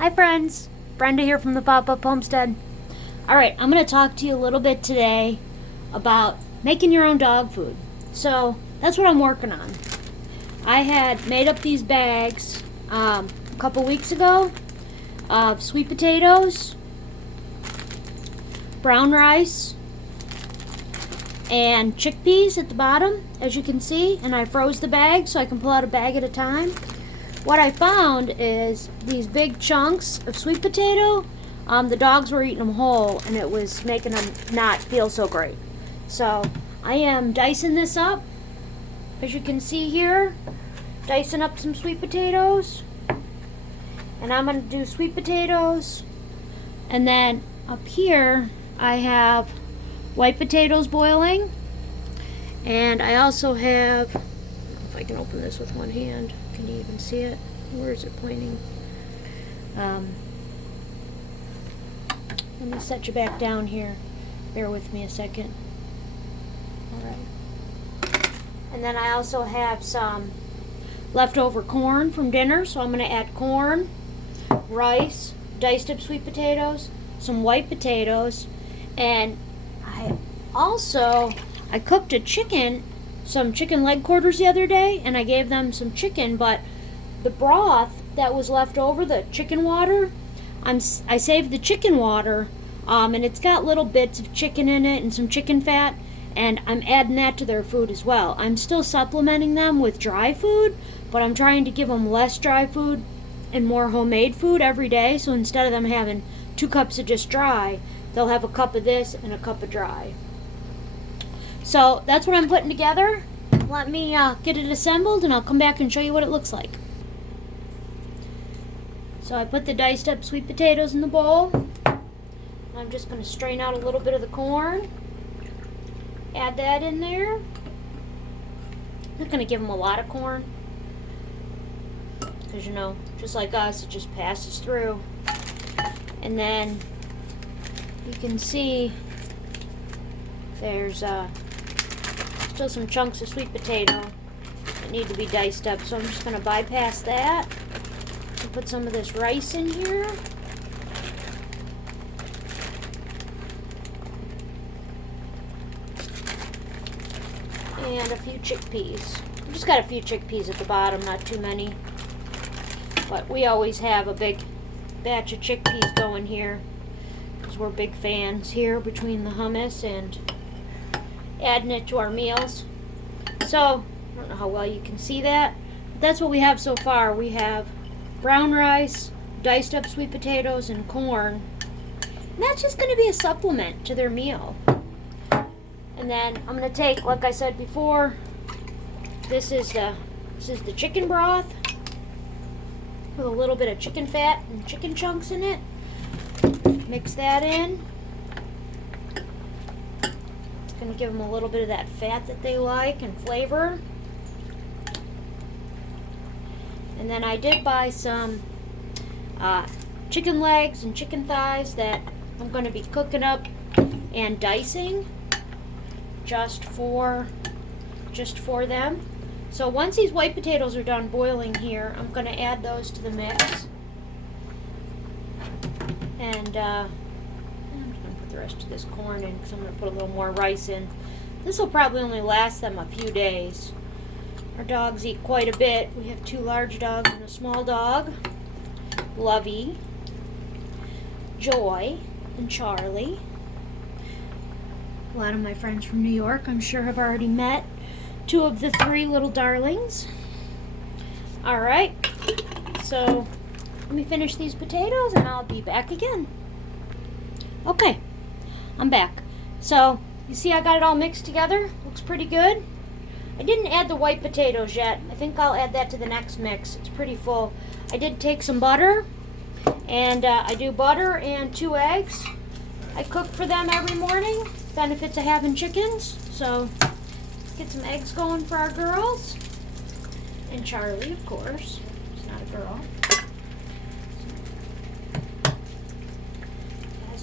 Hi friends, Brenda here from the Pop-Up Homestead. Alright, I'm going to talk to you a little bit today about making your own dog food. So, that's what I'm working on. I had made up these bags a couple weeks ago of sweet potatoes, brown rice, and chickpeas at the bottom, as you can see, and I froze the bag so I can pull out a bag at a time. What I found is these big chunks of sweet potato, the dogs were eating them whole and it was making them not feel so great. So I am dicing this up, as you can see here, dicing up some sweet potatoes. And I'm going to do sweet potatoes. And then up here I have white potatoes boiling. And I also have, if I can open this with one hand. Can you even see it? Where is it pointing? Let me set you back down here. Bear with me a second. Alright. And then I also have some leftover corn from dinner, so I'm going to add corn, rice, diced up sweet potatoes, some white potatoes, and I cooked a chicken, some chicken leg quarters the other day, and I gave them some chicken, but the broth that was left over, the chicken water, I saved the chicken water, and it's got little bits of chicken in it and some chicken fat, and I'm adding that to their food as well. I'm still supplementing them with dry food, but I'm trying to give them less dry food and more homemade food every day, so instead of them having 2 cups of just dry, they'll have a cup of this and a cup of dry. So that's what I'm putting together. Let me get it assembled and I'll come back and show you what it looks like. So I put the diced up sweet potatoes in the bowl. I'm just going to strain out a little bit of the corn. Add that in there. I'm not going to give them a lot of corn, because you know, just like us, it just passes through. And then you can see there's still some chunks of sweet potato that need to be diced up, so I'm just going to bypass that and put some of this rice in here. And a few chickpeas. I just got a few chickpeas at the bottom, not too many. But we always have a big batch of chickpeas going here, because we're big fans here between the hummus and adding it to our meals. So, I don't know how well you can see that, but that's what we have so far. We have brown rice, diced up sweet potatoes, and corn. And that's just going to be a supplement to their meal. And then I'm going to take, like I said before, this is the chicken broth with a little bit of chicken fat and chicken chunks in it. Mix that in. Going to give them a little bit of that fat that they like and flavor. And then I did buy some chicken legs and chicken thighs that I'm going to be cooking up and dicing just for them. So once these white potatoes are done boiling here, I'm going to add those to the mix. And the rest of this corn in, because I'm going to put a little more rice in. This will probably only last them a few days. Our dogs eat quite a bit. We have 2 large dogs and a small dog. Lovey, Joy, and Charlie. A lot of my friends from New York, I'm sure, have already met 2 of the 3 little darlings. Alright, so let me finish these potatoes and I'll be back again. Okay, I'm back. So, you see I got it all mixed together? Looks pretty good. I didn't add the white potatoes yet. I think I'll add that to the next mix. It's pretty full. I did take some butter, and I do butter and 2 eggs. I cook for them every morning. Benefits of having chickens. So, let's get some eggs going for our girls. And Charlie, of course. She's not a girl.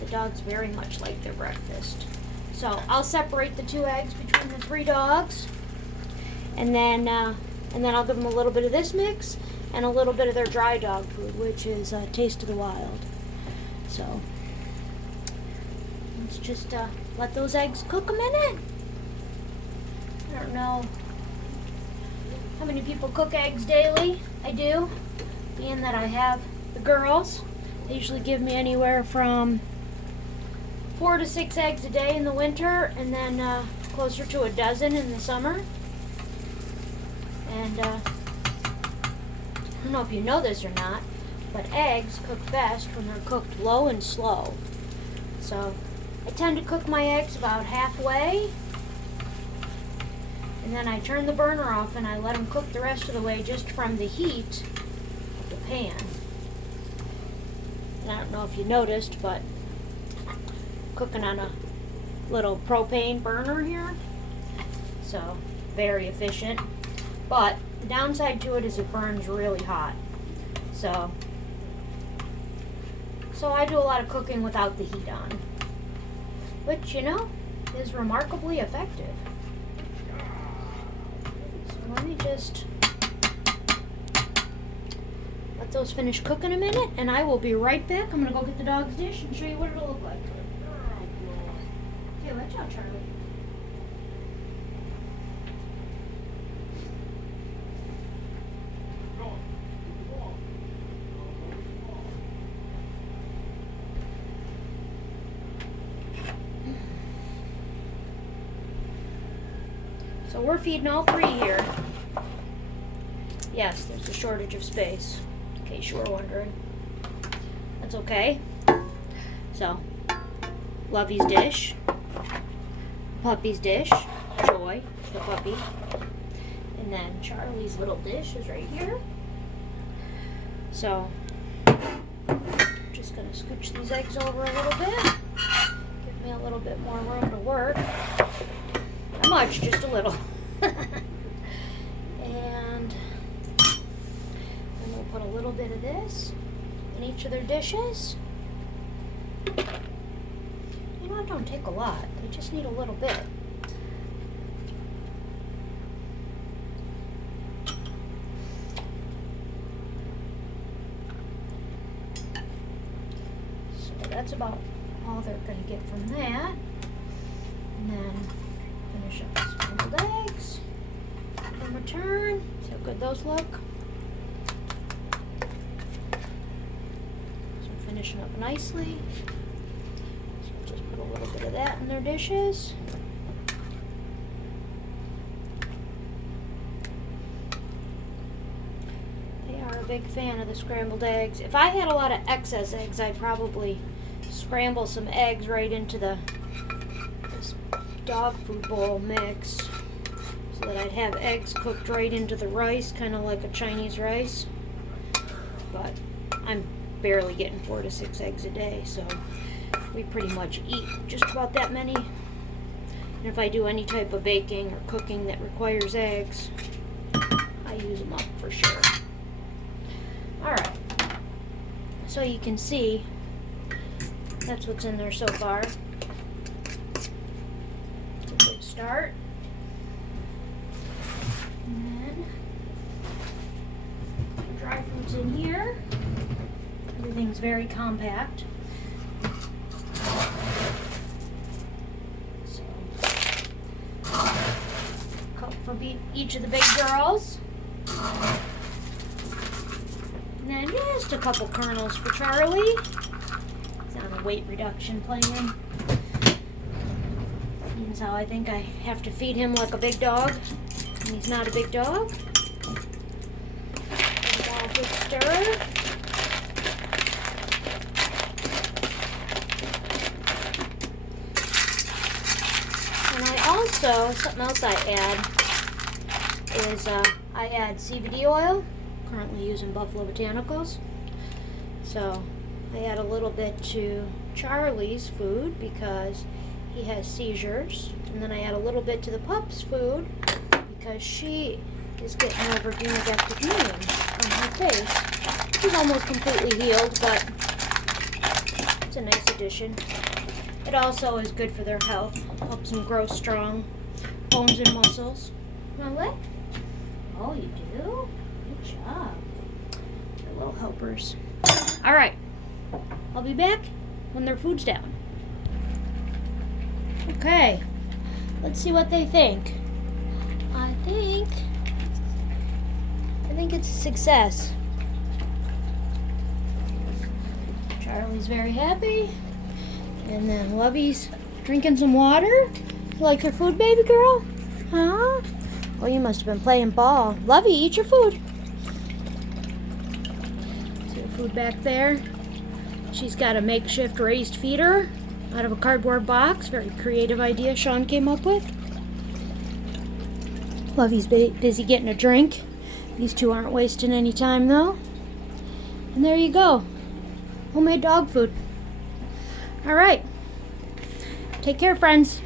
The dogs very much like their breakfast. So I'll separate the 2 eggs between the 3 dogs, and then I'll give them a little bit of this mix, and a little bit of their dry dog food, which is Taste of the Wild. So let's just let those eggs cook a minute. I don't know how many people cook eggs daily. I do, being that I have the girls. They usually give me anywhere from 4 to 6 eggs a day in the winter, and then closer to a dozen in the summer. And I don't know if you know this or not, but eggs cook best when they're cooked low and slow. So I tend to cook my eggs about halfway, and then I turn the burner off and I let them cook the rest of the way just from the heat of the pan. And I don't know if you noticed, but cooking on a little propane burner here, so very efficient. But the downside to it is it burns really hot. So I do a lot of cooking without the heat on, which, you know, is remarkably effective. So let me just let those finish cooking a minute, and I will be right back. I'm going to go get the dog's dish and show you what it'll look like. Okay, watch out, Charlie. So we're feeding all 3 here. Yes, there's a shortage of space, in case you were wondering. That's okay. So, Lovey's dish, Puppy's dish, Joy, the puppy, and then Charlie's little dish is right here. So, just gonna scooch these eggs over a little bit, give me a little bit more room to work. Not much, just a little. And then we'll put a little bit of this in each of their dishes. You know, it don't take a lot. They just need a little bit. So that's about all they're going to get from that. And then finish up the scrambled eggs. In return, see how good those look. So finishing up nicely. So just put a little bit of that in their dishes. They are a big fan of the scrambled eggs. If I had a lot of excess eggs, I'd probably scramble some eggs right into this dog food bowl mix, so that I'd have eggs cooked right into the rice, kind of like a Chinese rice. But I'm barely getting 4 to 6 eggs a day, so we pretty much eat just about that many. And if I do any type of baking or cooking that requires eggs, I use them up for sure. Alright, so you can see that's what's in there so far. Start. And then dry fruits in here. Everything's very compact. So, cup for each of the big girls. And then just a couple kernels for Charlie. He's on a weight reduction plan. That's how I think I have to feed him like a big dog, and he's not a big dog. Give it all a good stir. And I also, something else I add is I add CBD oil. Currently using Buffalo Botanicals. So I add a little bit to Charlie's food because he has seizures, and then I add a little bit to the pup's food because she is getting over genogactic on her face. She's almost completely healed, but it's a nice addition. It also is good for their health, helps them grow strong bones and muscles. You want to lick? Oh, you do? Good job. little helpers. All right. I'll be back when their food's down. Okay. Let's see what they think. I think it's a success. Charlie's very happy. And then Lovey's drinking some water. You like your food, baby girl? Huh? Oh, you must have been playing ball. Lovey, eat your food. See the food back there? She's got a makeshift raised feeder out of a cardboard box. Very creative idea Sean came up with. Lovey's busy getting a drink. These two aren't wasting any time though. And there you go. Homemade dog food. All right. Take care, friends.